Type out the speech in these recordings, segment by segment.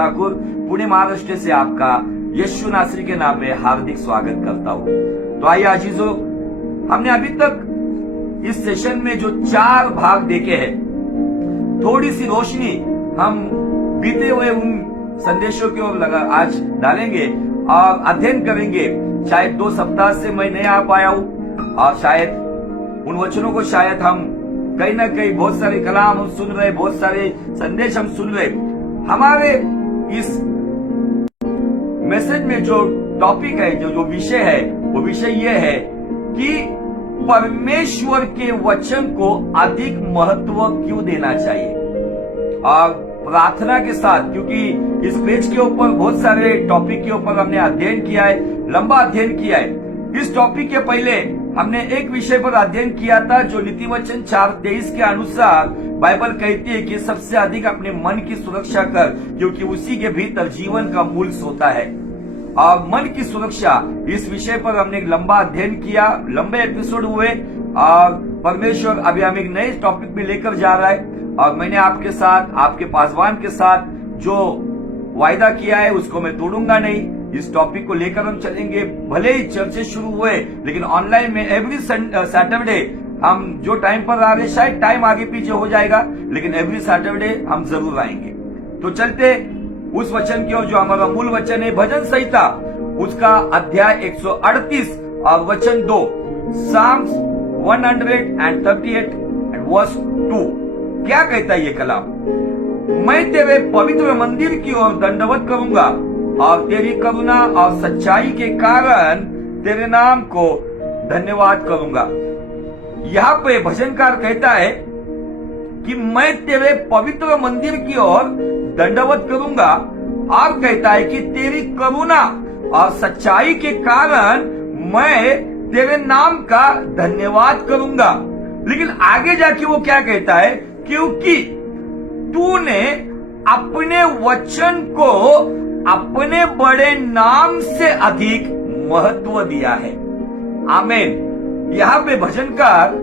ठाकुर पुणे महाराष्ट्र से आपका यीशु नासरी के नाम में हार्दिक स्वागत करता हूँ। तो आइए अजीजों, हमने अभी तक इस सेशन में जो 4 भाग देखे हैं, थोड़ी सी रोशनी हम बीते हुए उन संदेशों की ओर आज डालेंगे और अध्ययन करेंगे। शायद 2 सप्ताह से मैं नहीं आ पाया हूँ और शायद उन वचनों को शायद हम कहीं ना कहीं बहुत सारे कलाम हम सुन रहे, बहुत सारे संदेश हम सुन रहे। हमारे इस मैसेज में जो टॉपिक है, जो विषय है, वो विषय ये है कि परमेश्वर के वचन को अधिक महत्व क्यों देना चाहिए। और प्रार्थना के साथ, क्योंकि इस पेज के ऊपर बहुत सारे टॉपिक के ऊपर हमने अध्ययन किया है, लंबा अध्ययन किया है। इस टॉपिक के पहले हमने एक विषय पर अध्ययन किया था जो नीति वचन 4:23 के अनुसार बाइबल कहती है कि सबसे अधिक अपने मन की सुरक्षा कर, क्योंकि उसी के भीतर जीवन का मूल सोता है। और मन की सुरक्षा, इस विषय पर हमने एक लंबा अध्ययन किया, लंबे एपिसोड हुए और परमेश्वर अभी हमें एक नए टॉपिक में लेकर जा रहा है। और मैंने आपके साथ, आपके पासवान के साथ जो वायदा किया है उसको मैं तोड़ूंगा नहीं। इस टॉपिक को लेकर हम चलेंगे। भले ही चर्चे शुरू हुए, लेकिन ऑनलाइन में एवरी सैटरडे हम जो टाइम पर आ रहे, शायद टाइम आगे पीछे हो जाएगा, लेकिन एवरी सैटरडे हम जरूर आएंगे। तो चलते उस वचन की ओर जो हमारा मूल वचन है, भजन संहिता उसका अध्याय 138 और वचन 2, साम्स 138 वर्स 2। क्या कहता है ये कलाम? मैं तेरे पवित्र मंदिर की ओर दंडवत करूंगा और तेरी करुणा और सच्चाई के कारण तेरे नाम को धन्यवाद करूंगा। यहाँ पे भजनकार कहता है कि मैं तेरे पवित्र मंदिर की ओर दंडवत करूंगा और कहता है कि तेरी करुणा और सच्चाई के कारण मैं तेरे नाम का धन्यवाद करूंगा। लेकिन आगे जाके वो क्या कहता है? क्योंकि तूने अपने वचन को अपने बड़े नाम से अधिक महत्व दिया है। आमीन। यहाँ पे भजनकार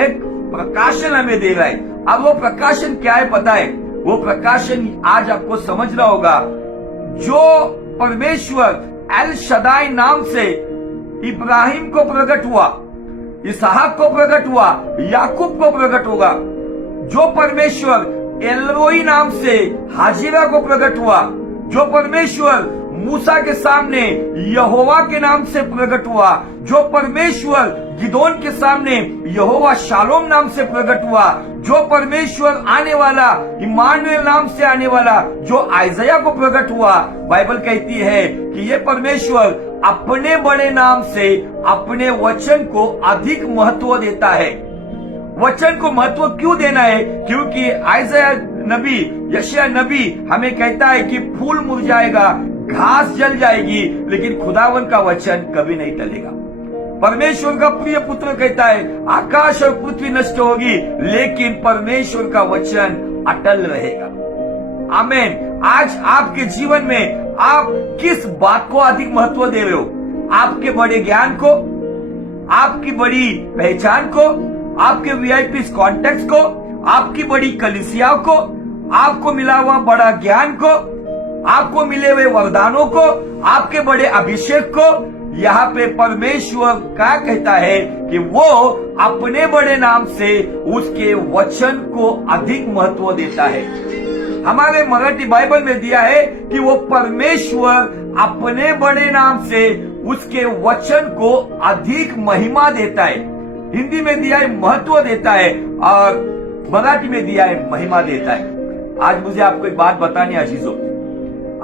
एक प्रकाशन हमें दे रहा है। अब वो प्रकाशन क्या है पता है? वो प्रकाशन आज आपको समझ रहा होगा। जो परमेश्वर एल शदाई नाम से इब्राहिम को प्रकट हुआ, इसहाक को प्रकट हुआ, याकूब को प्रकट होगा, जो परमेश्वर एलरोई नाम से हाजिरा को प्रकट हुआ, जो परमेश्वर मूसा के सामने यहोवा के नाम से प्रकट हुआ, जो परमेश्वर गिदोन के सामने यहोवा शालोम नाम से प्रकट हुआ, जो परमेश्वर आने वाला इमानुएल नाम से आने वाला, जो आइजया को प्रकट हुआ, बाइबल कहती है कि ये परमेश्वर अपने बड़े नाम से अपने वचन को अधिक महत्व देता है। वचन को महत्व क्यों देना है? क्योंकि आइजया नबी, यशायाह नबी हमें कहता है कि फूल मुरझाएगा, घास जल जाएगी, लेकिन खुदावन का वचन कभी नहीं टलेगा। परमेश्वर का प्रिय पुत्र कहता है आकाश और पृथ्वी नष्ट होगी, लेकिन परमेश्वर का वचन अटल रहेगा। आमीन। आज आपके जीवन में आप किस बात को अधिक महत्व दे रहे हो? आपके बड़े ज्ञान को, आपकी बड़ी पहचान को, आपके वीआईपी कॉन्टेक्ट को, आपकी बड़ी कलीसिया को, आपको मिला हुआ बड़ा ज्ञान को, आपको मिले हुए वरदानों को, आपके बड़े अभिषेक को? यहाँ पे परमेश्वर क्या कहता है कि वो अपने बड़े नाम से उसके वचन को अधिक महत्व देता है। हमारे मराठी बाइबल में दिया है कि वो परमेश्वर अपने बड़े नाम से उसके वचन को अधिक महिमा देता है। हिंदी में दिया है महत्व देता है और मराठी में दिया है महिमा देता है। आज मुझे आपको एक बात बतानी है अजीजों,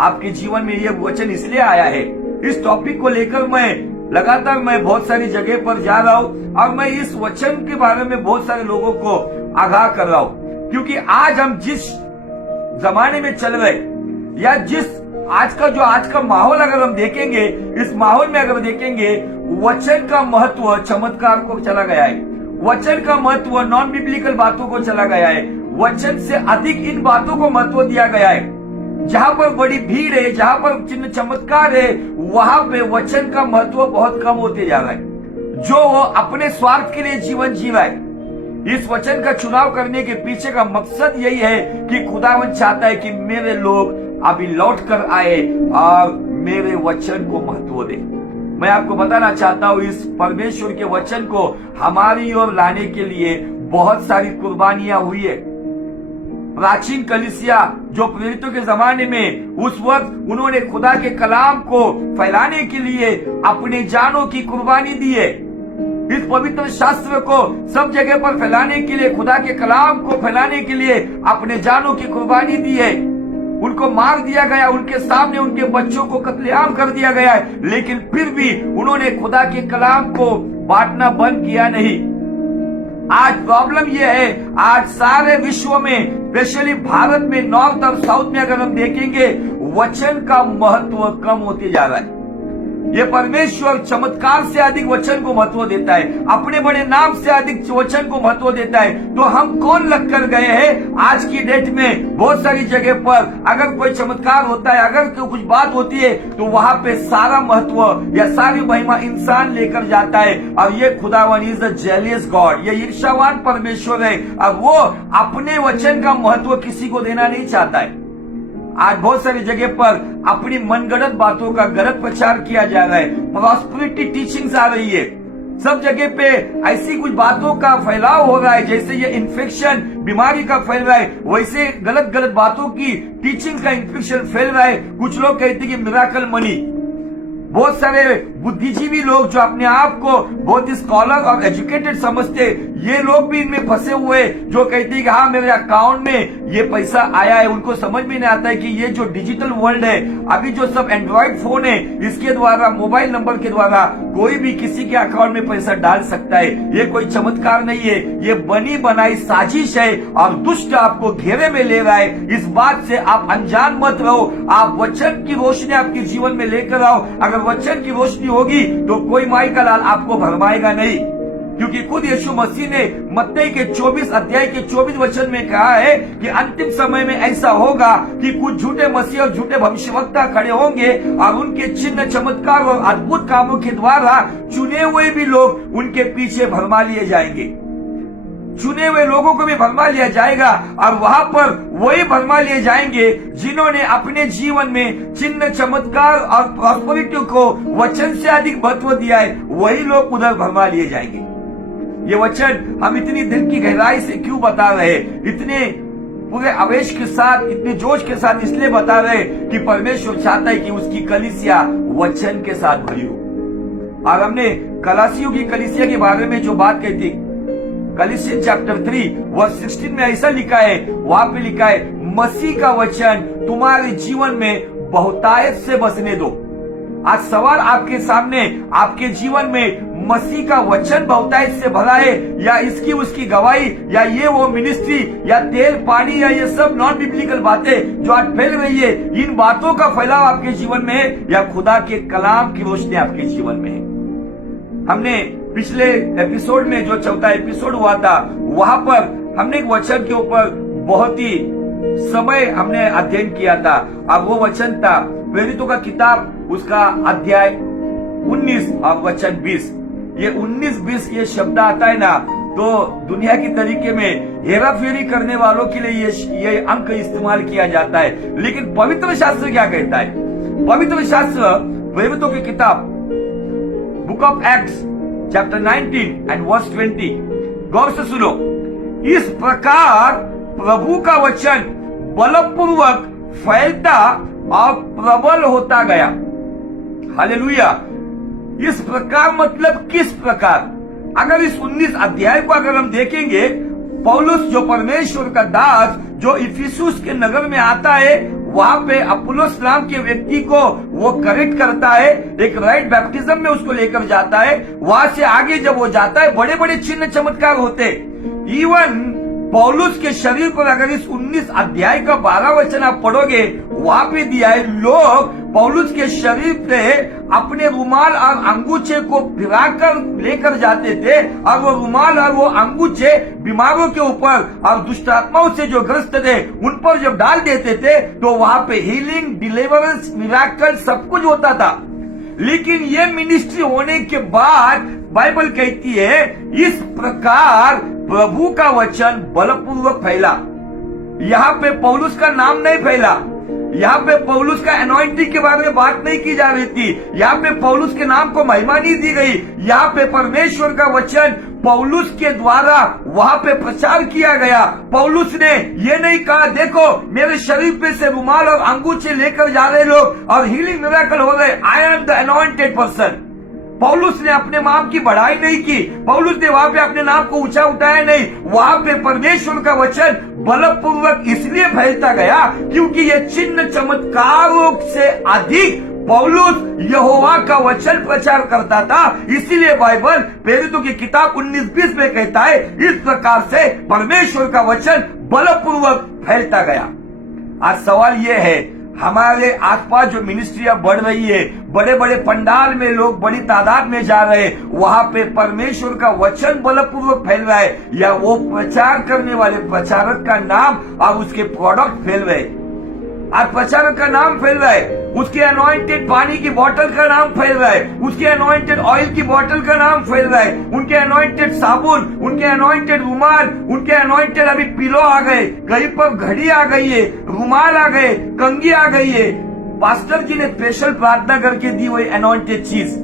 आपके जीवन में ये वचन इसलिए आया है, इस टॉपिक को लेकर मैं लगातार बहुत सारी जगह पर जा रहा हूँ और मैं इस वचन के बारे में बहुत सारे लोगों को आगाह कर रहा हूँ। क्योंकि आज हम जिस जमाने में चल रहे, या जिस आज का माहौल अगर हम देखेंगे, इस माहौल में अगर देखेंगे, वचन का महत्व चमत्कार को चला गया है, वचन का महत्व नॉन बिब्लिकल बातों को चला गया है, वचन से अधिक इन बातों को महत्व दिया गया है। जहाँ पर बड़ी भीड़ है, जहाँ पर चिन्ह चमत्कार है, वहां पे वचन का महत्व बहुत कम होते जा रहा है। जो वो अपने स्वार्थ के लिए जीवन जी रहा है। इस वचन का चुनाव करने के पीछे का मकसद यही है कि खुदावन चाहता है कि मेरे लोग अभी लौट कर आए और मेरे वचन को महत्व दे। मैं आपको बताना चाहता हूं, इस परमेश्वर के वचन को हमारी ओर लाने के लिए बहुत सारी कुर्बानियां हुई है। प्राचीन कलीसिया जो प्रेरितों के जमाने में, उस वक्त उन्होंने खुदा के कलाम को फैलाने के लिए अपने जानों की कुर्बानी दी है। इस पवित्र शास्त्र को सब जगह पर फैलाने के लिए, खुदा के कलाम को फैलाने के लिए अपने जानों की कुर्बानी दी है। उनको मार दिया गया, उनके सामने उनके बच्चों को कत्लेआम कर दिया गया है, लेकिन फिर भी उन्होंने खुदा के कलाम को बांटना बंद किया नहीं। आज प्रॉब्लम यह है, आज सारे विश्व में, स्पेशली भारत में, नॉर्थ और साउथ में अगर हम देखेंगे, वचन का महत्व कम होते जा रहा है। ये परमेश्वर चमत्कार से अधिक वचन को महत्व देता है, अपने बड़े नाम से अधिक वचन को महत्व देता है। तो हम कौन लग कर गए हैं? आज की डेट में बहुत सारी जगह पर अगर कोई चमत्कार होता है, अगर कुछ बात होती है, तो वहां पे सारा महत्व या सारी महिमा इंसान लेकर जाता है। और ये खुदावन इज द जेलियस गॉड, ये ईर्ष्यावान परमेश्वर है, और वो अपने वचन का महत्व किसी को देना नहीं चाहता है। आज बहुत सारी जगह पर अपनी मनगढ़ंत बातों का गलत प्रचार किया जा रहा है, प्रॉस्पेरिटी टीचिंग्स आ रही है, सब जगह पे ऐसी कुछ बातों का फैलाव हो रहा है, जैसे ये इन्फेक्शन बीमारी का फैल रहा है, वैसे गलत गलत बातों की टीचिंग का इन्फेक्शन फैल रहा है। कुछ लोग कहते हैं कि मिराकल मनी। बहुत सारे बुद्धिजीवी लोग जो अपने आप को बहुत ही स्कॉलर और एजुकेटेड समझते, ये लोग भी इनमें फंसे हुए, जो कहते हैं कि हाँ मेरे अकाउंट में ये पैसा आया है। उनको समझ में नहीं आता है कि ये जो डिजिटल वर्ल्ड है, अभी जो सब एंड्रॉइड फोन है, इसके द्वारा, मोबाइल नंबर के द्वारा कोई भी किसी के अकाउंट में पैसा डाल सकता है। ये कोई चमत्कार नहीं है, ये बनी बनाई साजिश है, और दुष्ट आपको घेरे में ले रहा है। इस बात से आप अनजान मत रहो, आप वचन की रोशनी आपके जीवन में लेकर आओ। अगर वचन की रोशनी होगी तो कोई माई का लाल आपको भरमाएगा नहीं, क्योंकि खुद यीशु मसीह ने मत्ती के 24 अध्याय के 24 वचन में कहा है कि अंतिम समय में ऐसा होगा कि कुछ झूठे मसीह और झूठे भविष्यवक्ता खड़े होंगे, और उनके चिन्ह, चमत्कार और अद्भुत कामों के द्वारा चुने हुए भी लोग उनके पीछे भरमा लिए जाएंगे। चुने हुए लोगों को भी भरमा लिया जाएगा, और वहां पर वही भरमा लिए जाएंगे जिन्होंने अपने जीवन में चिन्ह, चमत्कार और प्रॉस्पेरिटी को वचन से अधिक महत्व दिया है। वही लोग उधर भरमा लिए जाएंगे। ये वचन हम इतनी दिल की गहराई से क्यों बता रहे हैं, इतने पूरे आवेश के साथ, इतने जोश के साथ इसलिए बता रहे कि परमेश्वर चाहता है कि उसकी कलीसिया वचन के साथ भरी हो। और हमने कलासियों की कलीसिया के बारे में जो बात कही थी, कलीसियन चैप्टर 3 वर्स 16 में ऐसा लिखा है, वहां पे लिखा है, मसीह का वचन तुम्हारे जीवन में बहुतायत से बसने दो। आज सवाल आपके सामने, आपके जीवन में मसीह का वचन बहुतायत से भरा है, या इसकी उसकी गवाही, या ये वो मिनिस्ट्री, या तेल पानी, या ये सब नॉन बिब्लिकल बातें जो आज फैल रही है, इन बातों का फैलाव आपके जीवन में है, या खुदा के कलाम की रोशनी आपके जीवन में है। हमने पिछले एपिसोड में, जो चौथा एपिसोड हुआ था, वहां पर हमने एक वचन के ऊपर बहुत ही समय हमने अध्ययन किया था। अब वो वचन था प्रेरितों का किताब, उसका अध्याय 19 और वचन 20। ये 19-20 ये शब्द आता है ना, तो दुनिया की तरीके में हेरा फेरी करने वालों के लिए ये अंक इस्तेमाल किया जाता है। लेकिन पवित्र शास्त्र क्या कहता है? पवित्र शास्त्र प्रेरितों की किताब, book of acts chapter 19 and verse 20, गौर से सुनो। इस प्रकार प्रभु का वचन बलपूर्वक फैलता और प्रबल होता गया। हालेलुया। इस प्रकार मतलब किस प्रकार? अगर इस 19 अध्याय को अगर हम देखेंगे, पौलुस जो परमेश्वर का दास जो इफिसुस के नगर में आता है, वहां पे अपुल्लोस नाम के व्यक्ति को वो करेक्ट करता है, एक राइट बैप्टिज्म में उसको लेकर जाता है। वहां से आगे जब वो जाता है, बड़े बड़े चिन्ह चमत्कार होते। इवन पौलुस के शरीर पर अगर इस 19 अध्याय का 12 वचन आप पढ़ोगे, वहां पे दिया है, लोग पौलुस के शरीर पे अपने रुमाल और अंगूछे को फिराकर लेकर जाते थे, और वो रुमाल और वो अंगूछे बीमारों के ऊपर और दुष्ट आत्माओं से जो ग्रस्त थे उन पर जब डाल देते थे, तो वहां पे हीलिंग, डिलीवरेंस, मिराकल सब कुछ होता था। लेकिन ये मिनिस्ट्री होने के बाद बाइबल कहती है, इस प्रकार प्रभु का वचन बलपूर्वक फैला। यहाँ पे पौलुस का नाम नहीं फैला, यहाँ पे पौलुस का अनॉइंटिंग के बारे में बात नहीं की जा रही थी। यहाँ पे पौलुस के नाम को महिमा नहीं दी गई। यहाँ पे परमेश्वर का वचन पौलुस के द्वारा वहां पे प्रचार किया गया। पौलुस ने ये नहीं कहा देखो मेरे शरीर पे से रुमाल और अंगूठे लेकर जा रहे लोग और हीलिंग मिरेकल हो गए, I am the anointed person. पौलुस ने अपने नाम की बढ़ाई नहीं की। पौलुस ने वहां पे अपने नाम को ऊंचा उठाया नहीं। वहां पे परमेश्वर का वचन बलपूर्वक इसलिए फैलता गया क्योंकि ये चिन्ह चमत्कारों से अधिक पौलुस यहोवा का वचन प्रचार करता था। इसीलिए बाइबल प्रेरितों की किताब 19:20 में कहता है इस प्रकार से परमेश्वर का वचन बलपूर्वक फैलता गया। आज सवाल यह है, हमारे आसपास जो मिनिस्ट्रियां बढ़ रही है, बड़े बड़े पंडाल में लोग बड़ी तादाद में जा रहे हैं, वहां पे परमेश्वर का वचन बलपूर्वक फैल रहा है या वो प्रचार करने वाले प्रचारक का नाम और उसके प्रोडक्ट फैल रहे हैं? आज प्रचारक का नाम फैल रहा है, उसके अनॉइंटेड पानी की बोतल का नाम फैल रहा है, उसके अनॉइंटेड ऑयल की बोतल का नाम फैल रहा है, उनके अनॉइंटेड साबुन, उनके अनॉइंटेड रुमाल, उनके अनॉइंटेड अभी पिलो आ गए, कहीं पर घड़ी आ गई है, रुमाल आ गए, कंघी आ गई है। पास्टर जी ने स्पेशल प्रार्थना करके दी हुई अनॉइंटेड चीज।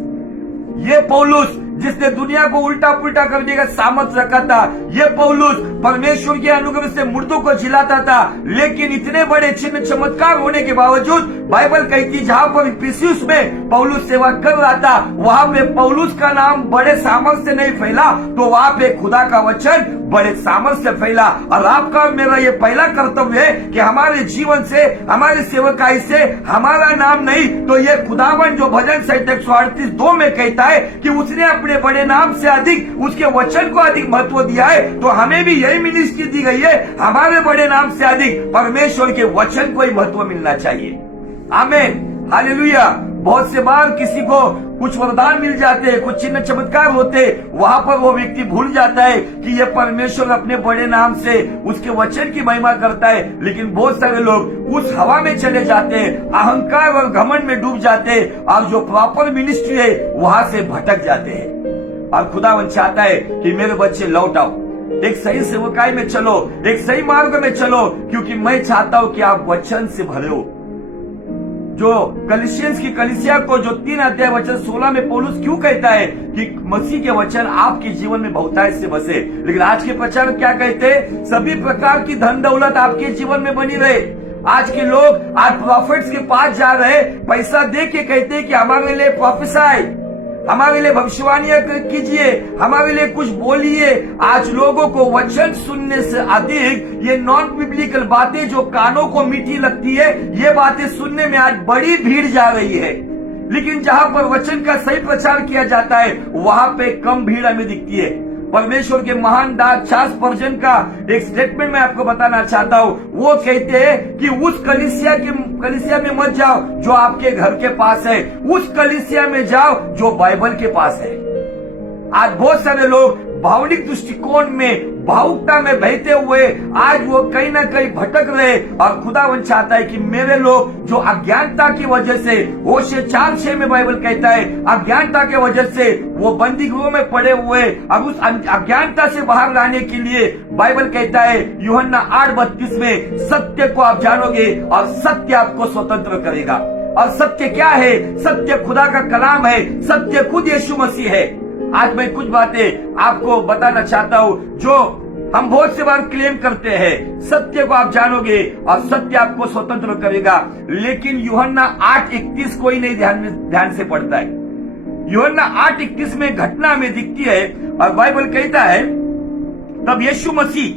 ये पौलुस जिसने दुनिया को उल्टा पुल्टा करने का सामर्थ्य रखा था, ये पौलुस परमेश्वर के अनुग्रह से मुर्दों को जिलाता था, लेकिन इतने बड़े चिन्ह चमत्कार होने के बावजूद बाइबल कहती जहां पर इफिसियुस में पौलुस सेवा कर रहा था वहां पे पौलुस का नाम बड़े सामर्थ्य से नहीं फैला, तो वहां पे खुदा का वचन बड़े सामर्थ्य से फैला। और आपका और मेरा ये पहला कर्तव्य है कि हमारे जीवन से, हमारी सेवकाई से हमारा नाम नहीं तो ये खुदावन जो भजन संहिता 138:2 में कहता है कि उसने अपने बड़े नाम से अधिक उसके वचन को अधिक महत्व दिया है, तो हमें भी यही मिनिस्ट्री दी गई है, हमारे बड़े नाम से अधिक परमेश्वर के वचन को ही महत्व मिलना चाहिए। आमीन, हालेलुया। बहुत से बार किसी को कुछ वरदान मिल जाते हैं, कुछ चिन्ह चमत्कार होते, वहां पर वो व्यक्ति भूल जाता है कि ये परमेश्वर अपने बड़े नाम से उसके वचन की महिमा करता है। लेकिन बहुत सारे लोग उस हवा में चले जाते हैं, अहंकार और घमंड में डूब जाते हैं और जो प्रॉपर मिनिस्ट्री है वहां से भटक जाते हैं। और खुदावन चाहता है कि मेरे बच्चे लौट आओ, एक सही सेवकाई में चलो, एक सही मार्ग में चलो, क्योंकि मैं चाहता हूं कि आप वचन से भरे हो। जो कलिसियंस की कलिसिया को जो 3 अध्याय वचन 16 में पौलुस क्यों कहता है कि मसीह के वचन आपके जीवन में बहुतायत से बसे, लेकिन आज के प्रचारक क्या कहते हैं? सभी प्रकार की धन दौलत आपके जीवन में बनी रहे। आज के लोग आज प्रॉफिट्स के पास जा रहे, पैसा दे के कहते हैं कि हमारे लिए प्रोफेसाई, हमारे लिए भविष्यवाणियां कीजिए, हमारे लिए कुछ बोलिए। आज लोगों को वचन सुनने से अधिक ये नॉन बिब्लिकल बातें जो कानों को मीठी लगती है, ये बातें सुनने में आज बड़ी भीड़ जा रही है। लेकिन जहां पर वचन का सही प्रचार किया जाता है वहां पे कम भीड़ हमें दिखती है। परमेश्वर के महान दास चार्ल्स स्पर्जन का एक स्टेटमेंट मैं आपको बताना चाहता हूं। वो कहते हैं कि उस कलीसिया में मत जाओ जो आपके घर के पास है, उस कलीसिया में जाओ जो बाइबल के पास है। आज बहुत सारे लोग भावनिक दृष्टिकोण में, भावुकता में बहते हुए आज वो कहीं ना कहीं भटक रहे, और खुदावन चाहता है कि मेरे लोग जो अज्ञानता की वजह से, होशे 4:6 में बाइबल कहता है अज्ञानता के वजह से वो बंदी गृह में पड़े हुए, अब उस अज्ञानता से बाहर लाने के लिए बाइबल कहता है यूहन्ना 8:32 में सत्य को आप जानोगे और सत्य आपको स्वतंत्र करेगा। और सत्य क्या है? सत्य खुदा का कलाम है, सत्य खुद यीशु मसीह है। आज मैं कुछ बातें आपको बताना चाहता हूं जो हम बहुत से बार क्लेम करते हैं, सत्य को आप जानोगे और सत्य आपको स्वतंत्र करेगा, लेकिन यूहन्ना 8:31 कोई नहीं ध्यान से पढ़ता है। यूहन्ना 8:31 में घटना में दिखती है और बाइबल कहता है तब यीशु मसीह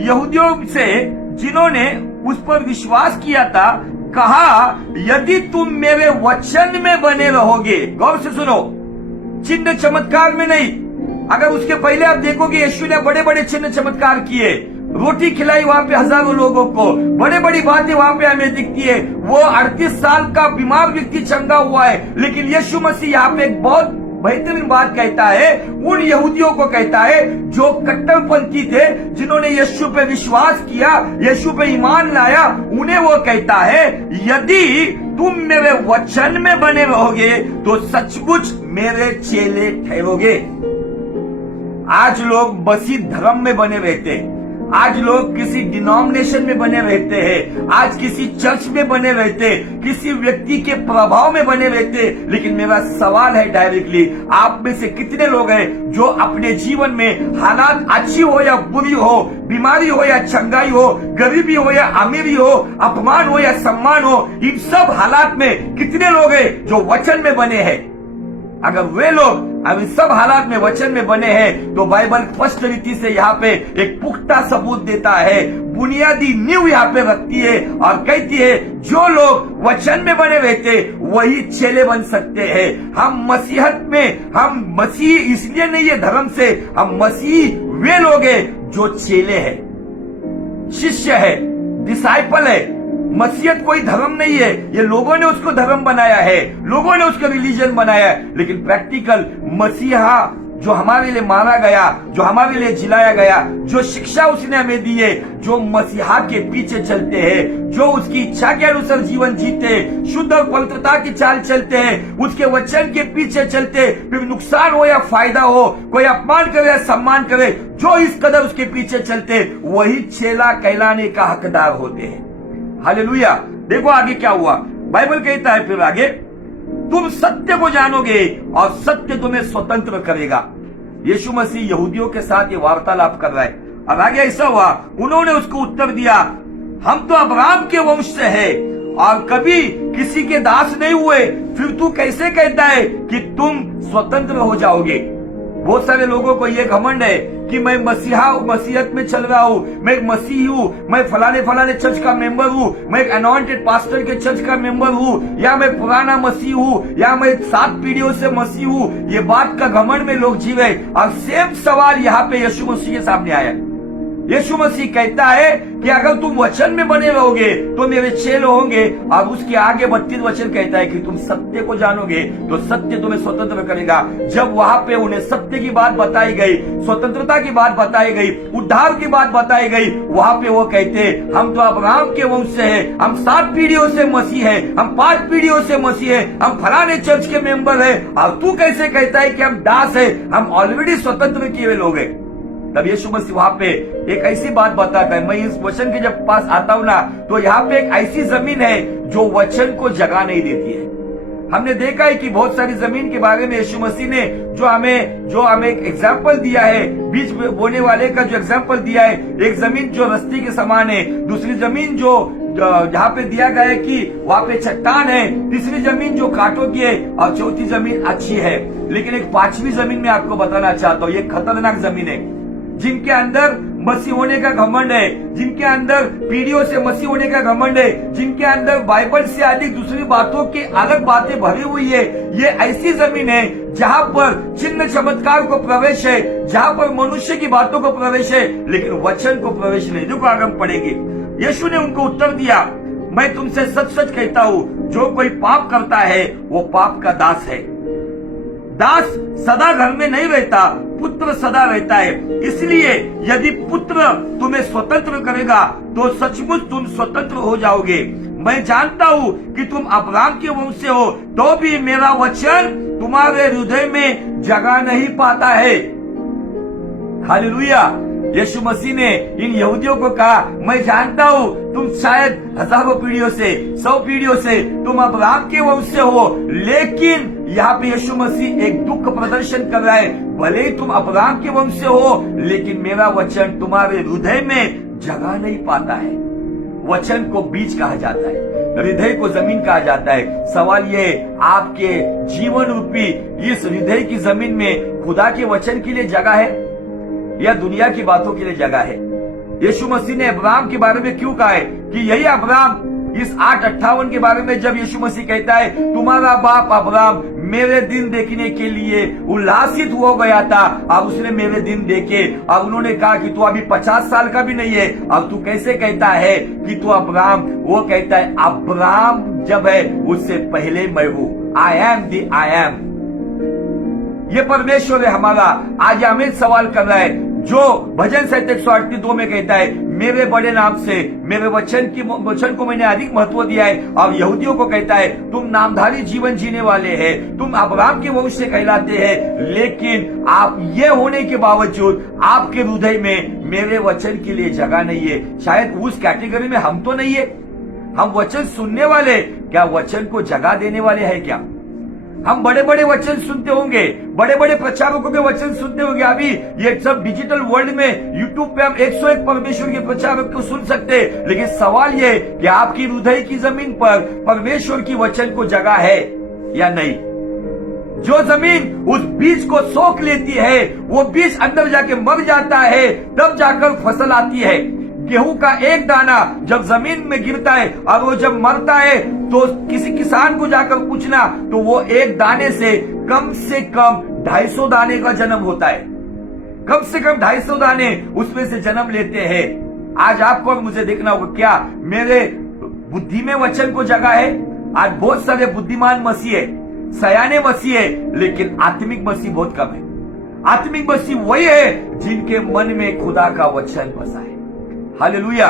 यहूदियों से जिन्होंने उस पर विश्वास किया था कहा, यदि तुम मेरे वचन में बने रहोगे। गौर से सुनो, चिन्ह चमत्कार में नहीं। अगर उसके पहले आप देखोगे यीशु ने बड़े बड़े चिन्ह चमत्कार किए, रोटी खिलाई वहां पे हजारों लोगों को, बड़े बड़ी बातें वहां पे हमें दिखती है। वो 38 साल का बीमार व्यक्ति चंगा हुआ है, लेकिन यीशु मसीह यहाँ पे एक बहुत बेहतरीन बात कहता है, उन यहूदियों को कहता है जो कट्टरपंथी थे, जिन्होंने यीशु पे विश्वास किया, यीशु पे ईमान लाया, उन्हें वो कहता है यदि तुम मेरे वचन में बने रहोगे तो सचमुच मेरे चेले ठहरोगे। आज लोग मसीह धर्म में बने रहते, आज लोग किसी डिनोमिनेशन में बने रहते हैं, आज किसी चर्च में बने रहते, किसी व्यक्ति के प्रभाव में बने रहते। लेकिन मेरा सवाल है डायरेक्टली, आप में से कितने लोग हैं जो अपने जीवन में हालात अच्छी हो या बुरी हो, बीमारी हो या चंगाई हो, गरीबी हो या अमीरी हो, अपमान हो या सम्मान हो, इन सब हालात में कितने लोग हैं जो वचन में बने हैं? अगर वे लोग अब इन सब हालात में वचन में बने हैं तो बाइबल स्पष्ट रीति से यहाँ पे एक पुख्ता सबूत देता है, बुनियादी नींव यहाँ पे रखती है और कहती है जो लोग वचन में बने रहते वही चेले बन सकते हैं। हम मसीहत में, हम मसीह इसलिए नहीं है धर्म से, हम मसीह वे लोग हैं जो चेले हैं, शिष्य है, डिसाइपल है। मसीहत कोई धर्म नहीं है, ये लोगों ने उसको धर्म बनाया है, लोगों ने उसको रिलीजन बनाया है। लेकिन प्रैक्टिकल मसीहा जो हमारे लिए मारा गया, जो हमारे लिए जिलाया गया, जो शिक्षा उसने हमें दी है, जो मसीहा के पीछे चलते हैं, जो उसकी इच्छा के अनुसार जीवन जीते, शुद्ध और पवित्रता की चाल चलते हैं, उसके वचन के पीछे चलते, फिर नुकसान हो या फायदा हो, कोई अपमान करे या सम्मान करे, जो इस कदर उसके पीछे चलते वही चेला कहलाने का हकदार होते हैं। हालेलुया। देखो आगे क्या हुआ, बाइबल कहता है फिर आगे, तुम सत्य को जानोगे और सत्य तुम्हें स्वतंत्र करेगा। यीशु मसीह यहूदियों के साथ ये वार्तालाप कर रहा है और आगे ऐसा हुआ, उन्होंने उसको उत्तर दिया, हम तो अब्राहम के वंश से है और कभी किसी के दास नहीं हुए, फिर तू कैसे कहता है कि तुम स्वतंत्र हो जाओगे? बहुत सारे लोगों को ये घमंड है कि मैं मसीहत में चल रहा हूँ, मैं एक मसीही हूँ, मैं फलाने चर्च का मेंबर हूँ, मैं एक अनॉइंटेड पास्टर के चर्च का मेंबर हूँ, या मैं पुराना मसीह हूँ, या मैं 7 पीढ़ियों से मसीह हूँ। ये बात का घमंड में लोग जीवे और सेम सवाल यहाँ पे यीशु मसीह के सामने आया। यीशु मसीह कहता है कि अगर तुम वचन में बने रहोगे तो मेरे चेले होंगे। और उसके आगे 32 वचन कहता है कि तुम सत्य को जानोगे तो सत्य तुम्हें स्वतंत्र करेगा। जब वहां पे उन्हें सत्य की बात बताई गई, स्वतंत्रता की बात बताई गई, उद्धार की बात बताई गई, वहां पे वो कहते हम तो अब्राहम के वंश से है, हम 7 पीढ़ियों से मसीह है, हम 5 पीढ़ियों से मसीह है, हम फलाने चर्च के मेंबर है, और तू कैसे कहता है कि हम दास है? हम ऑलरेडी स्वतंत्र किए हुए लोग हैं। तब यीशु मसीह वहां पे एक ऐसी बात बताता है, मैं इस वचन के जब पास आता हूं ना तो यहाँ पे एक ऐसी जमीन है जो वचन को जगह नहीं देती है। हमने देखा है कि बहुत सारी जमीन के बारे में यीशु मसीह ने जो हमें एक एग्जाम्पल दिया है, बीज बोने वाले का जो एग्जाम्पल दिया है, एक जमीन जो रस्ती के समान है, दूसरी जमीन जो जहाँ पे दिया गया है कि वहाँ पे चट्टान है, तीसरी जमीन जो कांटों की है और चौथी जमीन अच्छी है। लेकिन एक 5वीं जमीन में आपको बताना चाहता हूँ, ये खतरनाक जमीन है, जिनके अंदर मसीह होने का घमंड है, जिनके अंदर पीढ़ियों से मसीह होने का घमंड है, जिनके अंदर बाइबल से अधिक दूसरी बातों की अलग बातें भरी हुई है। ये ऐसी जमीन है जहाँ पर चिन्ह चमत्कार को प्रवेश है, जहाँ पर मनुष्य की बातों को प्रवेश है, लेकिन वचन को प्रवेश नहीं। देखो आगे हम पढ़ेंगे। यीशु ने उनको उत्तर दिया, मैं तुमसे सच सच कहता हूँ, जो कोई पाप करता है वो पाप का दास है। दास सदा घर में नहीं रहता, पुत्र सदा रहता है। इसलिए यदि पुत्र तुम्हें स्वतंत्र करेगा तो सचमुच तुम स्वतंत्र हो जाओगे। मैं जानता हूँ कि तुम अब्राहम के वंश से हो, तो भी मेरा वचन तुम्हारे हृदय में जगह नहीं पाता है। हालेलुया। यीशु मसीह ने इन यहूदियों को कहा, मैं जानता हूँ तुम शायद हजारों पीढ़ियों से, 100 पीढ़ियों से तुम अब्राहम के वंश से हो, लेकिन यहाँ पे यीशु मसीह एक दुख प्रदर्शन कर रहा है। भले ही तुम अब्राहम के वंश से हो, लेकिन मेरा वचन तुम्हारे हृदय में जगह नहीं पाता है। वचन को बीज कहा जाता है, हृदय को जमीन कहा जाता है। सवाल ये, आपके जीवन रूपी इस हृदय की जमीन में खुदा के वचन के लिए जगह है या दुनिया की बातों के लिए जगह है? यीशु मसीह ने अब्राहम के बारे में क्यों कहा है कि यही अब्राहम, इस 8:58 के बारे में जब यीशु मसीह कहता है तुम्हारा बाप अब्राहम मेरे दिन देखने के लिए उल्लासित हो गया था और उसने मेरे दिन देखे, और उन्होंने कहा कि तू अभी 50 साल का भी नहीं है और तू कैसे कहता है कि तू अब्राहम? वो कहता है अब्राहम जब है उससे पहले मैं हूँ। I am the I am. ये परमेश्वर है हमारा। आज हमें सवाल कर रहा है, जो भजन संहिता 138:2 में कहता है मेरे बड़े नाम से, मेरे वचन को मैंने अधिक महत्व दिया है। और यहूदियों को कहता है तुम नामधारी जीवन जीने वाले हैं, तुम अब्राहम के वंश से कहलाते हैं, लेकिन आप ये होने के बावजूद आपके हृदय में मेरे वचन के लिए जगह नहीं है। शायद उस कैटेगरी में हम तो नहीं है। हम वचन सुनने वाले, क्या वचन को जगह देने वाले हैं क्या? हम बड़े बड़े वचन सुनते होंगे, बड़े बड़े प्रचारकों के वचन सुनते होंगे। अभी ये सब डिजिटल वर्ल्ड में यूट्यूब पे हम 101 परमेश्वर के प्रचारक को सुन सकते हैं, लेकिन सवाल ये कि आपकी हृदय की जमीन पर परमेश्वर की वचन को जगह है या नहीं? जो जमीन उस बीज को सोख लेती है, वो बीज अंदर जाके मर जाता है, तब जाकर फसल आती है। गेहूं का एक दाना जब जमीन में गिरता है और वो जब मरता है, तो किसी किसान को जाकर पूछना तो वो एक दाने से कम 250 दाने का जन्म होता है। कम से कम 250 दाने उसमें से जन्म लेते हैं। आज आपको और मुझे देखना होगा, क्या मेरे बुद्धि में वचन को जगह है? आज बहुत सारे बुद्धिमान मसीह है, सयाने मसीह है, लेकिन आत्मिक मसीह बहुत कम है। आत्मिक मसीह वही है जिनके मन में खुदा का वचन बसा है। हालेलुया।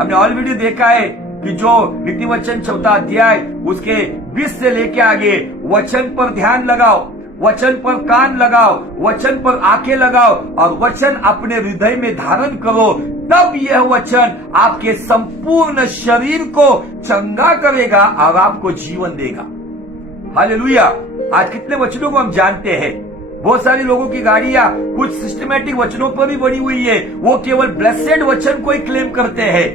हमने ऑलरेडी देखा है कि जो नीति वचन 4 अध्याय उसके 20 से लेके आगे, वचन पर ध्यान लगाओ, वचन पर कान लगाओ, वचन पर आंखें लगाओ और वचन अपने हृदय में धारण करो, तब यह वचन आपके संपूर्ण शरीर को चंगा करेगा और आपको जीवन देगा। हालेलुया। आज कितने वचनों को हम जानते हैं। बहुत सारे लोगों की गाड़ियां कुछ सिस्टमैटिक वचनों पर भी बनी हुई है। वो केवल ब्लेसेड वचन को ही क्लेम करते हैं,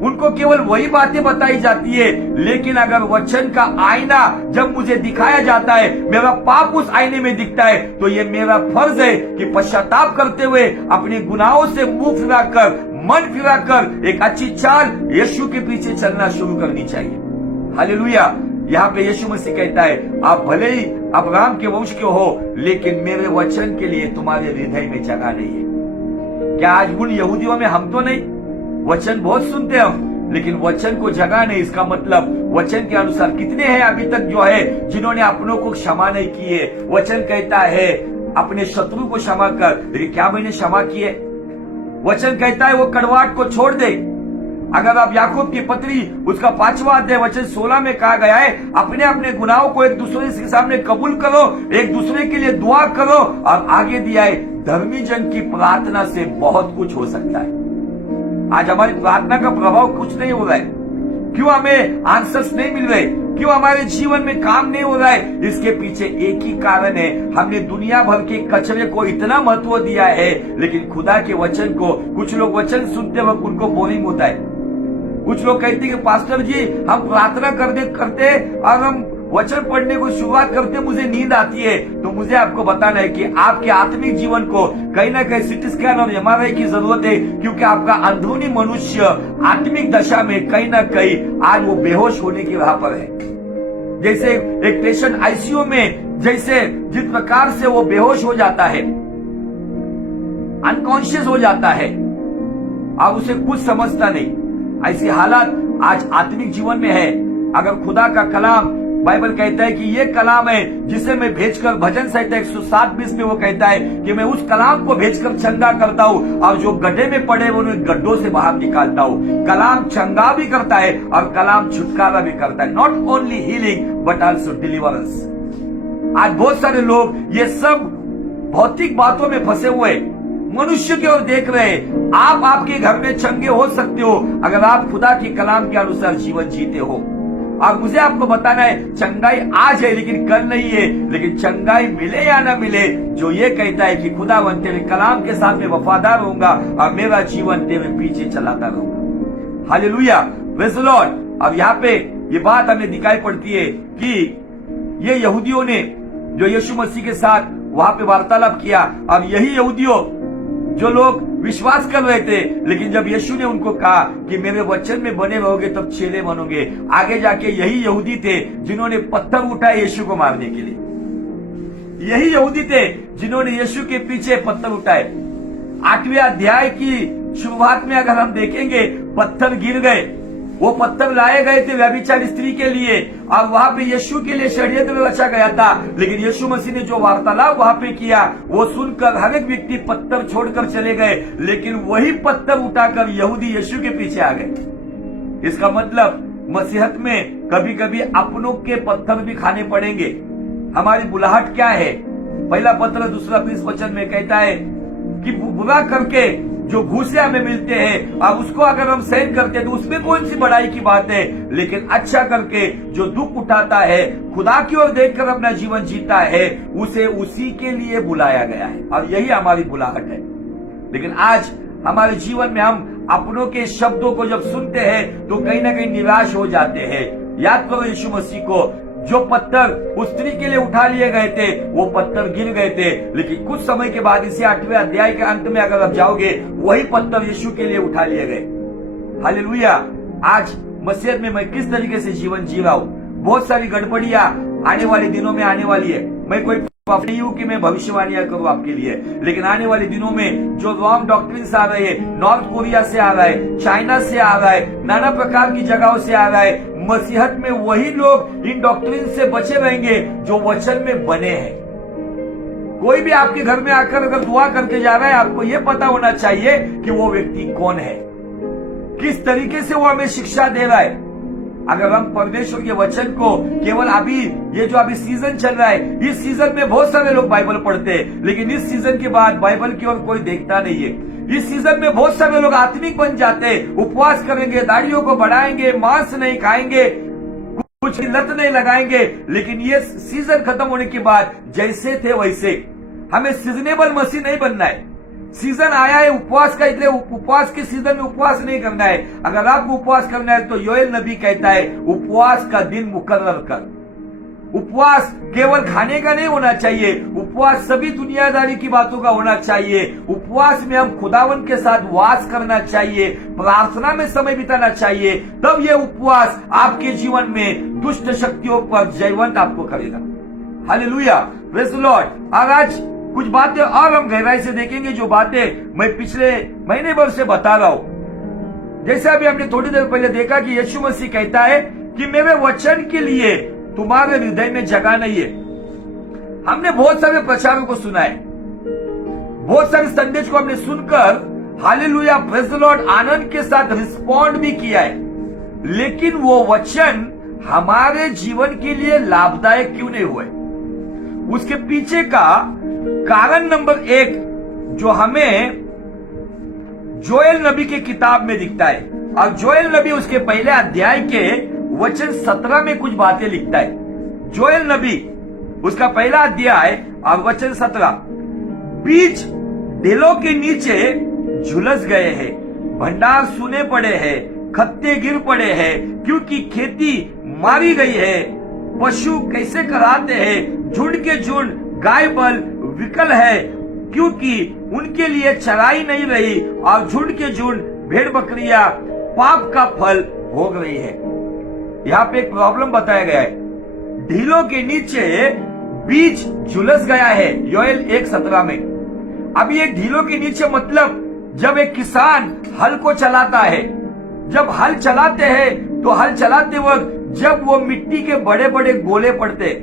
उनको केवल वही बातें बताई जाती है। लेकिन अगर वचन का आईना जब मुझे दिखाया जाता है, मेरा पाप उस आईने में दिखता है, तो ये मेरा फर्ज है कि पश्चाताप करते हुए अपने गुनाहों से मुंह फिराकर, मन फिराकर एक अच्छी चाल यीशु के पीछे चलना शुरू करनी चाहिए। हालेलुया। यहाँ पे यीशु मसीह कहता है, आप भले ही अब्राहम के वंश के हो, लेकिन मेरे वचन के लिए तुम्हारे हृदय में जगह नहीं है। क्या आज उन यहूदियों में हम तो नहीं? वचन बहुत सुनते हम, लेकिन वचन को जगह नहीं। इसका मतलब वचन के अनुसार कितने हैं अभी तक जो है जिन्होंने अपनों को क्षमा नहीं किए? वचन कहता है अपने शत्रु को क्षमा कर, लेकिन क्या मैंने क्षमा किए? वचन कहता है वो कड़वाहट को छोड़ दे। अगर आप याकूब की पत्री उसका 5वां अध्याय वचन 16 में कहा गया है, अपने अपने गुनाहों को एक दूसरे के सामने कबूल करो, एक दूसरे के लिए दुआ करो, और आगे दिया है धर्मी जन की प्रार्थना से बहुत कुछ हो सकता है। आज हमारी प्रार्थना का प्रभाव कुछ नहीं हो रहा है। क्यों हमें आंसर्स नहीं मिल रहे? क्यों हमारे जीवन में काम नहीं हो रहा है? इसके पीछे एक ही कारण है, हमने दुनिया भर के कचरे को इतना महत्व दिया है, लेकिन खुदा के वचन को, कुछ लोग वचन सुनते वक्त उनको बोरिंग होता है। कुछ लोग कहते हैं कि पास्टर जी हम प्रार्थना करते और हम वचन पढ़ने को शुरुआत करते मुझे नींद आती है। तो मुझे आपको बताना है कि आपके आत्मिक जीवन को कहीं ना कहीं सीटी स्कैन और MRI की जरूरत है, क्योंकि आपका अंदरूनी मनुष्य आत्मिक दशा में कहीं ना कहीं आज वो बेहोश होने की राह पर है। जैसे एक पेशेंट ICU में जैसे जिस प्रकार से वो बेहोश हो जाता है, अनकॉन्शियस हो जाता है, अब उसे कुछ समझता नहीं, ऐसी हालत आज आत्मिक जीवन में है। अगर खुदा का कलाम, बाइबल कहता है कि ये कलाम है जिसे मैं भेजकर, भजन संहिता 107:20 में वो कहता है कि मैं उस कलाम को भेजकर चंगा करता हूँ और जो गड्ढे में पड़े उन्हें गड्ढों से बाहर निकालता हूँ। कलाम चंगा भी करता है और कलाम छुटकारा भी करता है। Not only healing but also deliverance. आज बहुत सारे लोग ये सब भौतिक बातों में फंसे हुए मनुष्य की ओर देख रहे हैं। आप आपके घर में चंगे हो सकते हो अगर आप खुदा के कलाम के अनुसार जीवन जीते हो। और मुझे आपको बताना है, चंगाई आज है लेकिन कल नहीं है। लेकिन चंगाई मिले या ना मिले, जो ये कहता है कि खुदावंद तेरे कलाम के साथ में वफादार होऊंगा और मेरा जीवन तेरे पीछे चलाता रहूंगा। Hallelujah, praise the Lord. अब यहाँ पे ये बात हमें दिखाई पड़ती है कि ये यहूदियों ने जो यीशु मसीह के साथ वहां पे वार्तालाप किया, अब यही यहूदियों जो लोग विश्वास कर रहे थे, लेकिन जब यीशु ने उनको कहा कि मेरे वचन में बने रहोगे तब चेले बनोगे, आगे जाके यही यहूदी थे जिन्होंने पत्थर उठाए यीशु को मारने के लिए। यही यहूदी थे जिन्होंने यीशु के पीछे पत्थर उठाए। 8वें अध्याय की शुरुआत में अगर हम देखेंगे, पत्थर गिर गए। वो पत्थर लाए गए थे व्यभिचारी स्त्री के लिए और वहां पे यीशु के लिए षड्यंत्र रचा गया था। लेकिन यीशु मसीह ने जो वार्तालाप वहां पे किया, वो सुनकर हर एक व्यक्ति पत्थर छोड़कर चले गए, लेकिन वही पत्थर उठाकर यहूदी यीशु के पीछे आ गए। इसका मतलब मसीहत में कभी कभी अपनों के पत्थर भी खाने पड़ेंगे। हमारी बुलाहट क्या है? पहला पत्र 2:20 वचन में कहता है कि बुरा करके जो घूसे हमें मिलते हैं, अब उसको अगर हम सहन करते हैं तो उसमें कौन सी बड़ाई की बात है। लेकिन अच्छा करके जो दुख उठाता है, खुदा की ओर देखकर अपना जीवन जीता है, उसे उसी के लिए बुलाया गया है और यही हमारी बुलाहट है। लेकिन आज हमारे जीवन में हम अपनों के शब्दों को जब सुनते हैं तो कहीं ना कहीं निराश हो जाते हैं। याद करो यीशु मसीह को, जो पत्थर उस स्त्री के लिए उठा लिए गए थे वो पत्थर गिर गए थे, लेकिन कुछ समय के बाद इसी 8वें अध्याय के अंत में अगर आप जाओगे, वही पत्थर यीशु के लिए उठा लिए गए। हालेलुया। आज मसीहत में मैं किस तरीके से जीवन जी रहा हूँ, बहुत सारी गड़बड़ियां आने वाले दिनों में आने वाली है। मैं कोई नहीं हूं कि मैं भविष्यवाणियां करूं आपके लिए, लेकिन आने वाले दिनों में जो रॉन्ग डॉक्ट्रिन्स आ रहे हैं, नॉर्थ कोरिया से आ रहा है, चाइना से आ रहा है, नाना प्रकार की जगहों से आ रहा है, मसीहत में वही लोग इन डॉक्ट्रिन से बचे रहेंगे जो वचन में बने हैं। कोई भी आपके घर में आकर अगर दुआ करके जा रहा है, आपको यह पता होना चाहिए कि वो व्यक्ति कौन है, किस तरीके से वो हमें शिक्षा दे रहा है। अगर हम परमेश्वर के वचन को केवल अभी ये जो अभी सीजन चल रहा है, इस सीजन में बहुत सारे लोग बाइबल पढ़ते हैं, लेकिन इस सीजन के बाद बाइबल की ओर कोई देखता नहीं है। इस सीजन में बहुत सारे लोग आत्मिक बन जाते हैं, उपवास करेंगे, दाढ़ियों को बढ़ाएंगे, मांस नहीं खाएंगे, कुछ लत नहीं लगाएंगे, लेकिन ये सीजन खत्म होने के बाद जैसे थे वैसे। हमें सीजनेबल मसीह नहीं बनना है। सीजन आया है उपवास का, इसलिए उपवास के सीजन में उपवास नहीं करना है। अगर आपको उपवास करना है तो योएल नबी कहता है उपवास का दिन मुकर्रर कर। उपवास केवल खाने का नहीं होना चाहिए, उपवास सभी दुनियादारी की बातों का होना चाहिए। उपवास में हम खुदावन के साथ वास करना चाहिए, प्रार्थना में समय बिताना चाहिए, तब ये उपवास आपके जीवन में दुष्ट शक्तियों पर जयवंत आपको करेगा। Hallelujah, praise the Lord. और आज कुछ बातें और हम गहराई से देखेंगे, जो बातें मैं पिछले महीने भर से बता रहा हूं। जैसे अभी हमने थोड़ी देर पहले देखा कि यीशु मसीह कहता है कि मेरे वचन के लिए तुम्हारे हृदय में जगह नहीं है। हमने बहुत सारे प्रचारों को सुना है, बहुत सारे संदेश को हमने सुनकर हालेलुया प्रेज़ द लॉर्ड आनंद के साथ रिस्पॉन्ड भी किया है, लेकिन वो वचन हमारे जीवन के लिए लाभदायक क्यों नहीं हुए? उसके पीछे का कारण नंबर 1 जो हमें जोएल नबी के किताब में दिखता है, और जोएल नबी उसके पहले अध्याय के वचन 17 में कुछ बातें लिखता है। जोएल नबी उसका पहला अध्याय और वचन 17, बीज ढेलों के नीचे झुलस गए हैं, भंडार सुने पड़े हैं, खत्ते गिर पड़े हैं, क्योंकि खेती मारी गई है। पशु कैसे कराते हैं, झुंड के झुंड गाय बल विकल है, क्योंकि उनके लिए चराई नहीं रही, और झुंड के झुंड भेड़ बकरियां पाप का फल भोग रही है। यहाँ पे एक प्रॉब्लम बताया गया है, ढीलों के नीचे बीज झुलस गया है, योएल 1:17 में। अब ये ढीलों के नीचे मतलब जब एक किसान हल को चलाता है, जब हल चलाते हैं तो हल चलाते वक्त जब वो मिट्टी के बड़े बड़े गोले पड़ते,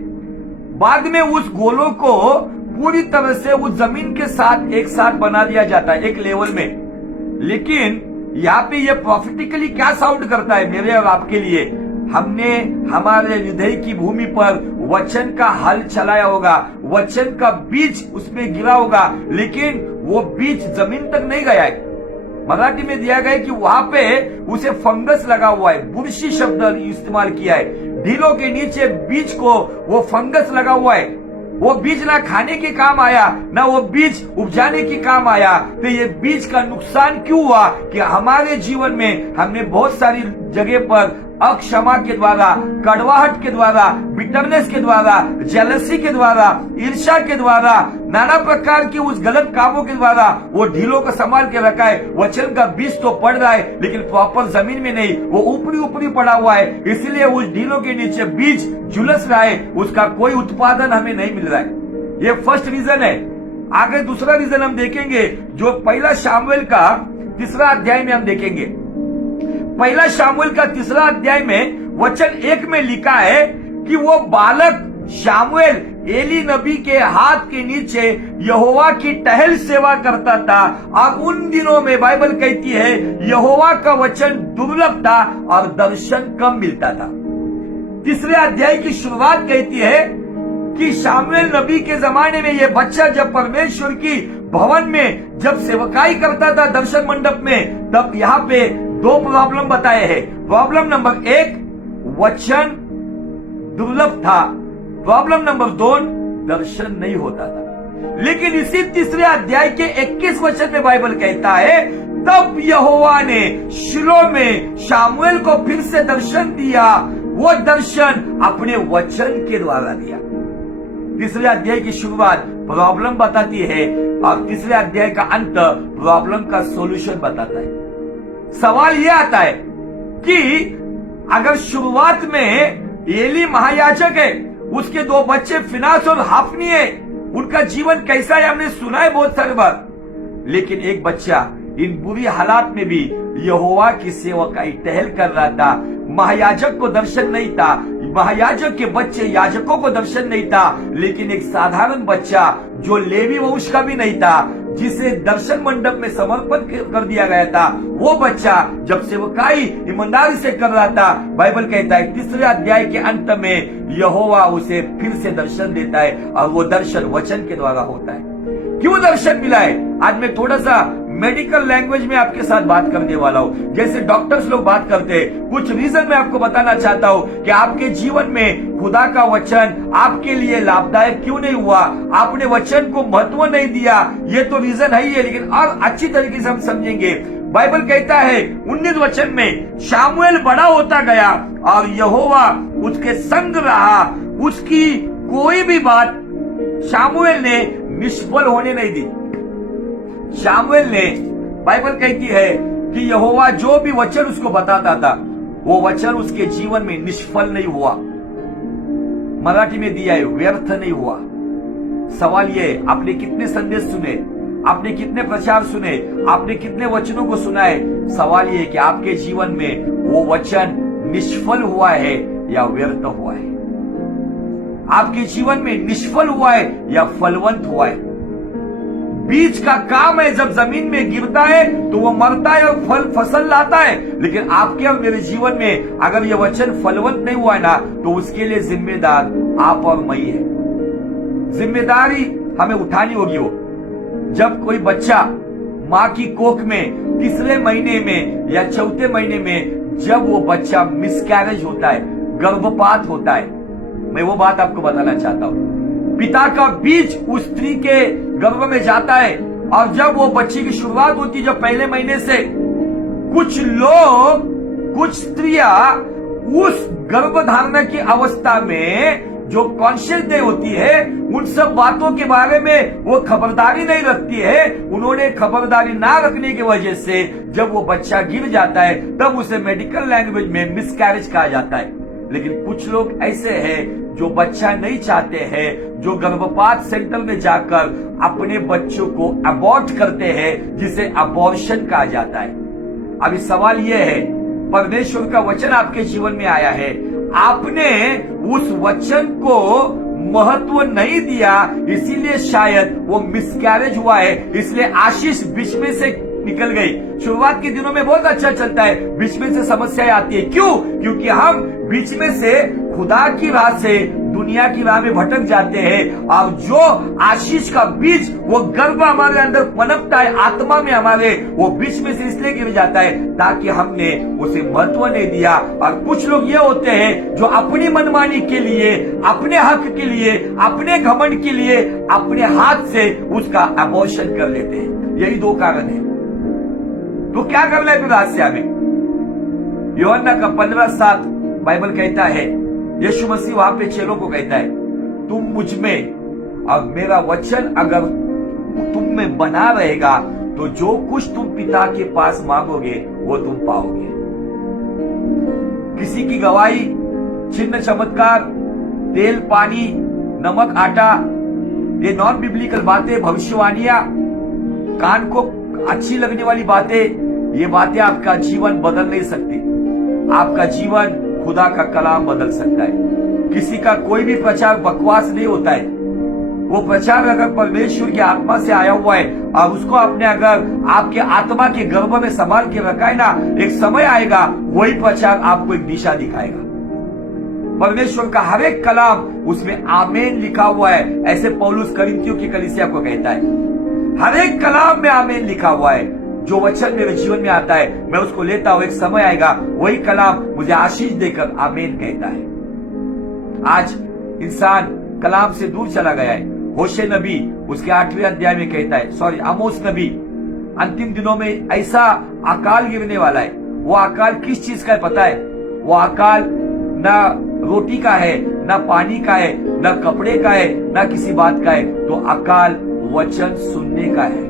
बाद में उस गोलों को पूरी तरह से उस जमीन के साथ एक साथ बना दिया जाता है एक लेवल में। लेकिन यहाँ पे ये प्रॉफिटिकली क्या साउंड करता है मेरे और आपके लिए? हमने हमारे हृदय की भूमि पर वचन का हल चलाया होगा, वचन का बीज उसमें गिरा होगा, लेकिन वो बीज जमीन तक नहीं गया है। मराठी में दिया गया है कि वहां पे उसे फंगस लगा हुआ है, बुरशी शब्द इस्तेमाल किया है। ढीलों के नीचे बीज को वो फंगस लगा हुआ है, वो बीज ना खाने के काम आया, ना वो बीज उपजाने के काम आया। तो ये बीज का नुकसान क्यों हुआ कि हमारे जीवन में हमने बहुत सारी जगह पर अक्षमा के द्वारा, कड़वाहट के द्वारा, बिटरनेस के द्वारा, जेलसी के द्वारा, ईर्ष्या के द्वारा, नाना प्रकार के उस गलत कामों के द्वारा वो ढीलों को संभाल के रखा है। वचन का बीज तो पड़ रहा है, लेकिन प्रॉपर जमीन में नहीं, वो ऊपरी ऊपरी पड़ा हुआ है, इसलिए उस ढीलों के नीचे बीज झुलस रहा है, उसका कोई उत्पादन हमें नहीं मिल रहा है। ये फर्स्ट रीजन है। आगे दूसरा रीजन हम देखेंगे, जो पहला शामुएल का 3 अध्याय में हम देखेंगे। पहला शामुएल का 3 अध्याय में वचन 1 में लिखा है कि वो बालक शामुएल एली नबी के हाथ के नीचे यहोवा की टहल सेवा करता था, और उन दिनों में बाइबल कहती है यहोवा का वचन दुर्लभ था और दर्शन कम मिलता था। 3 अध्याय की शुरुआत कहती है कि शामुएल नबी के जमाने में यह बच्चा जब परमेश्वर की भवन में जब सेवकाई करता था दर्शन मंडप में, तब यहाँ पे दो प्रॉब्लम बताए हैं। प्रॉब्लम नंबर 1, वचन दुर्लभ था। प्रॉब्लम नंबर 2, दर्शन नहीं होता था। लेकिन इसी तीसरे अध्याय के 21 वचन में बाइबल कहता है, तब यहोवा ने शिलो में शामुएल को फिर से दर्शन दिया। वो दर्शन अपने वचन के द्वारा दिया। तीसरे अध्याय की शुरुआत प्रॉब्लम बताती है और तीसरे अध्याय का अंत प्रॉब्लम का सॉल्यूशन बताता है। सवाल यह आता है कि अगर शुरुआत में एली महायाजक है, उसके 2 बच्चे फिनास और हाफनी है, उनका जीवन कैसा है हमने सुना है बहुत सारी बार, लेकिन एक बच्चा इन बुरी हालात में भी यहोवा की सेवकाई टहल कर रहा था। महायाजक को दर्शन नहीं था, महायाजक के बच्चे याजकों को दर्शन नहीं था, लेकिन एक साधारण बच्चा जो लेवी वंश का भी नहीं था, जिसे दर्शन मंडप में समर्पण कर दिया गया था, वो बच्चा जब सेवकाई ईमानदारी से कर रहा था, बाइबल कहता है तीसरे अध्याय के अंत में यहोवा उसे फिर से दर्शन देता है और वो दर्शन वचन के द्वारा होता है। क्यों दर्शन मिला है? आज मैं थोड़ा सा मेडिकल लैंग्वेज में आपके साथ बात करने वाला हूँ, जैसे डॉक्टर्स लोग बात करते हैं। कुछ रीजन मैं आपको बताना चाहता हूँ कि आपके जीवन में खुदा का वचन आपके लिए लाभदायक क्यों नहीं हुआ, आपने वचन को महत्व नहीं दिया। ये तो रीजन है ही है, लेकिन और अच्छी तरीके से हम समझेंगे। बाइबल कहता है 19 वचन में, शामुएल बड़ा होता गया और यहोवा उसके संग रहा, उसकी कोई भी बात शामुएल ने निष्फल होने नहीं दी। शामुएल ने, बाइबल कहती है कि यहोवा जो भी वचन उसको बताता था, वो वचन उसके जीवन में निष्फल नहीं हुआ। मराठी में दिया है, व्यर्थ नहीं हुआ। सवाल ये, आपने कितने संदेश सुने, आपने कितने प्रचार सुने, आपने कितने वचनों को सुना है? सवाल ये कि आपके जीवन में वो वचन निष्फल हुआ है या व्यर्थ हुआ है? आपके जीवन में निष्फल हुआ है या फलवंत हुआ है? बीज का काम है, जब जमीन में गिरता है तो वो मरता है और फसल लाता है, लेकिन आपके और मेरे जीवन में अगर ये वचन फलवंत नहीं हुआ है ना, तो उसके लिए जिम्मेदार आप और मैं है। जिम्मेदारी हमें उठानी होगी। वो जब कोई बच्चा माँ की कोख में तीसरे महीने में या चौथे महीने में जब वो बच्चा मिसकैरेज होता है, गर्भपात होता है, मैं वो बात आपको बताना चाहता हूँ। पिता का बीज उस स्त्री के गर्भ में जाता है और जब वो बच्चे की शुरुआत होती है, जब पहले महीने से, कुछ लोग, कुछ स्त्रियां उस गर्भधारण की अवस्था में जो कॉन्शियस नहीं होती है, उन सब बातों के बारे में वो खबरदारी नहीं रखती है। उन्होंने खबरदारी ना रखने की वजह से जब वो बच्चा गिर जाता है, तब उसे मेडिकल लैंग्वेज में मिसकैरेज कहा जाता है। लेकिन कुछ लोग ऐसे हैं जो बच्चा नहीं चाहते हैं, जो गर्भपात सेंटर में जाकर अपने बच्चों को अबॉर्ट करते हैं, जिसे अबॉर्शन कहा जाता है। अभी सवाल यह है, परमेश्वर का वचन आपके जीवन में आया है, आपने उस वचन को महत्व नहीं दिया, इसीलिए शायद वो मिसकैरेज हुआ है, इसलिए आशीष बीच में से निकल गई। शुरुआत के दिनों में बहुत अच्छा चलता है, बीच में से समस्याएं आती है। क्यों? क्योंकि हम बीच में से खुदा की राह से दुनिया की राह में भटक जाते हैं, और जो आशीष का बीज वो गर्भ हमारे अंदर पनपता है, आत्मा में हमारे, वो बीच में से इसलिए गिर जाता है ताकि हमने उसे महत्व नहीं दिया। और कुछ लोग ये होते हैं जो अपनी मनमानी के लिए, अपने हक के लिए, अपने घमंड के लिए अपने हाथ से उसका अबॉर्शन कर लेते हैं। यही 2 कारण है। तो क्या करना है फिर आज से हमें? यूहन्ना का 15:7 बाइबल कहता है, यीशु मसीह वहां पे चेलों को कहता है, तुम मुझ में और मेरा वचन अगर तुम में बना रहेगा तो जो कुछ तुम पिता के पास मांगोगे वो तुम पाओगे। किसी की गवाही, चिन्ह चमत्कार, तेल पानी, नमक आटा, ये नॉन बिब्लिकल बातें, भविष्यवाणियां, कान को अच्छी लगने वाली बातें, ये बातें आपका जीवन बदल नहीं सकती। आपका जीवन खुदा का कलाम बदल सकता है। किसी का कोई भी प्रचार बकवास नहीं होता है। वो प्रचार अगर परमेश्वर की आत्मा से आया हुआ है और उसको आपने अगर आपके आत्मा के गर्भ में संभाल के रखा है ना, एक समय आएगा वही प्रचार आपको एक दिशा दिखाएगा। परमेश्वर का हर एक कलाम उसमें आमेन लिखा हुआ है, ऐसे पौलुस करिन्थियों की कलीसिया को कहता है। हर एक कलाम में आमीन लिखा हुआ है। जो वचन मेरे जीवन में आता है मैं उसको लेता हूं, एक समय आएगा वही कलाम मुझे आशीष देकर आमीन कहता है। आज इंसान कलाम से दूर चला गया है। होशे नबी उसके 8वें अध्याय में कहता है, आमोस नबी, अंतिम दिनों में ऐसा अकाल गिरने वाला है। वो अकाल किस चीज का है पता है? वो अकाल ना रोटी का है, ना पानी का है, ना कपड़े का है, ना किसी बात का है, तो अकाल वचन सुनने का है।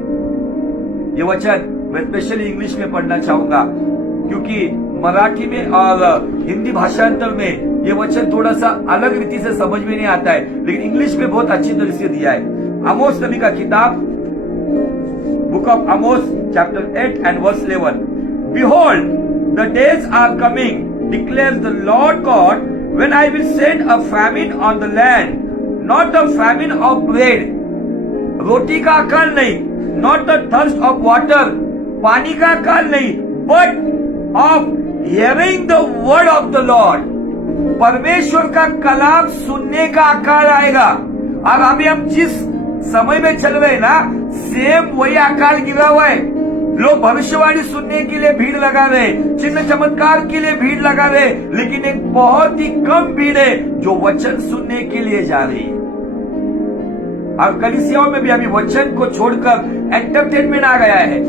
ये वचन मैं स्पेशली इंग्लिश में पढ़ना चाहूंगा, क्योंकि मराठी में और हिंदी भाषांतर में ये वचन थोड़ा सा अलग रीति से समझ में नहीं आता है, लेकिन इंग्लिश में बहुत अच्छी तरह से दिया है। आमोस नबी का किताब, book of Amos, chapter 8 and verse 11. Behold, the days are coming, declares the Lord God, when I will send a famine on the land, not a famine of bread, रोटी का अकाल नहीं, not the thirst of water, पानी का अकाल नहीं, but of hearing the word of the Lord, परमेश्वर का कलाम सुनने का अकाल आएगा। और अभी हम जिस समय में चल रहे हैं ना, सेम वही अकाल गिरा हुआ है। लोग भविष्यवाणी सुनने के लिए भीड़ लगा रहे, चिन्ह चमत्कार के लिए भीड़ लगा रहे, लेकिन एक बहुत ही कम भीड़ है जो वचन सुनने के लिए जा रही है। और कलीसियाओं में भी अभी वचन को छोड़कर एंटरटेनमेंट आ गया है,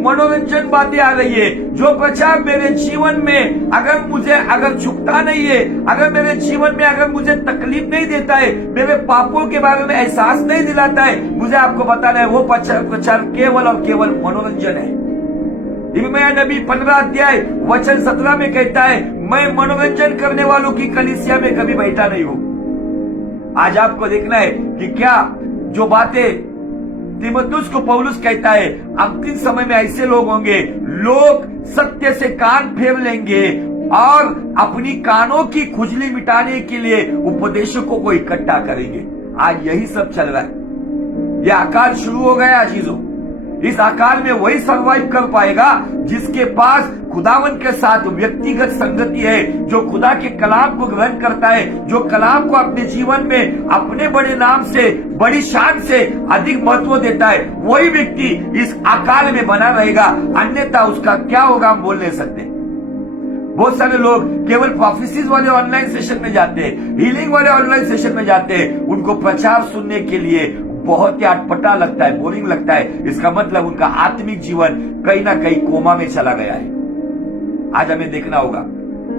मनोरंजन बातें आ रही है। जो प्रचार मेरे जीवन में अगर झुकता नहीं है, अगर मेरे जीवन में अगर मुझे तकलीफ नहीं देता है, मेरे पापों के बारे में एहसास नहीं दिलाता है, मुझे आपको बताना है वो प्रचार केवल और केवल मनोरंजन है। यिर्मयाह नबी 15 अध्याय वचन 17 में कहता है, मैं मनोरंजन करने वालों की कलीसिया में कभी बैठा नहीं हूं। आज आपको देखना है कि क्या जो बातें तीमुथियुस को पौलुस कहता है, अंतिम समय में ऐसे लोग होंगे, लोग सत्य से कान फेर लेंगे और अपनी कानों की खुजली मिटाने के लिए उपदेशकों को इकट्ठा करेंगे। आज यही सब चल रहा है। यह अकाल शुरू हो गया अजीजों। इस अकाल में वही सर्वाइव कर पाएगा जिसके पास खुदावन के साथ व्यक्तिगत संगति है, जो खुदा के कलाम को ग्रहण करता है, जो कलाम को अपने जीवन में अपने बड़े नाम से, बड़ी शान से अधिक महत्व देता है। वही व्यक्ति इस अकाल में बना रहेगा, अन्यथा उसका क्या होगा हम बोल नहीं सकते। बहुत सारे लोग केवल प्रोफेसीज वाले ऑनलाइन सेशन में जाते हैं, हीलिंग वाले ऑनलाइन सेशन में जाते हैं, उनको प्रचार सुनने के लिए बहुत ही अटपटा लगता है, बोरिंग लगता है। इसका मतलब उनका आत्मिक जीवन कहीं ना कहीं कोमा में चला गया है। आज हमें देखना होगा,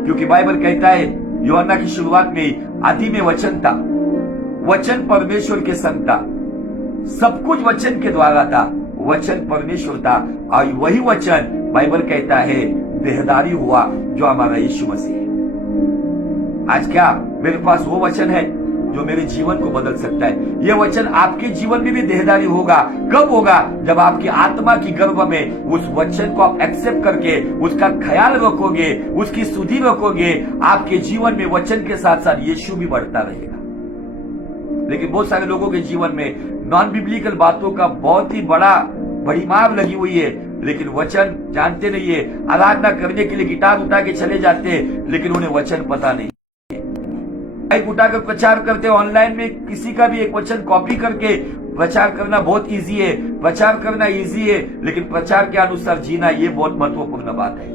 क्योंकि बाइबल कहता है यूहन्ना की शुरुआत में ही आदि में वचन था, वचन परमेश्वर के संग था, सब कुछ वचन के द्वारा था, वचन परमेश्वर था, और वही वचन बाइबल कहता है देहधारी हुआ, जो हमारा यीशु मसीह है। आज क्या मेरे पास वो वचन है जो मेरे जीवन को बदल सकता है? यह वचन आपके जीवन में भी देहधारी होगा। कब होगा? जब आपकी आत्मा की गर्भ में उस वचन को आप एक्सेप्ट करके उसका ख्याल रखोगे, उसकी सुधि रखोगे, आपके जीवन में वचन के साथ साथ यीशु भी बढ़ता रहेगा। लेकिन बहुत सारे लोगों के जीवन में नॉन बिब्लिकल बातों का बहुत ही बड़ी मार लगी हुई है, लेकिन वचन जानते नहीं है। आराधना करने के लिए गिटार उठा के चले जाते हैं, लेकिन उन्हें वचन पता नहीं। उठाकर प्रचार करते, ऑनलाइन में किसी का भी एक वचन कॉपी करके प्रचार करना बहुत इजी है, प्रचार करना इजी है, लेकिन प्रचार के अनुसार जीना ये बहुत महत्वपूर्ण बात है।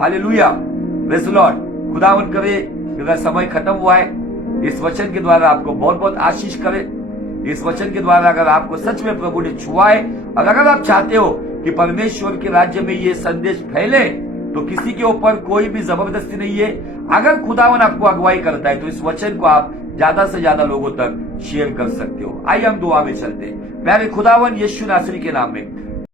Hallelujah, praise the Lord. खुदावन करे मेरा समय खत्म हुआ है। इस वचन के द्वारा आपको बहुत बहुत आशीष करे। इस वचन के द्वारा अगर आपको सच में प्रभु ने छुआ है, और अगर आप चाहते हो कि परमेश्वर के राज्य में ये संदेश फैले, तो किसी के ऊपर कोई भी जबरदस्ती नहीं है। अगर खुदावन आपको अगुवाई करता है तो इस वचन को आप ज्यादा से ज्यादा लोगों तक शेयर कर सकते हो। आइए हम दुआ में चलते हैं। प्यारे खुदावन यीशु नासरी के नाम में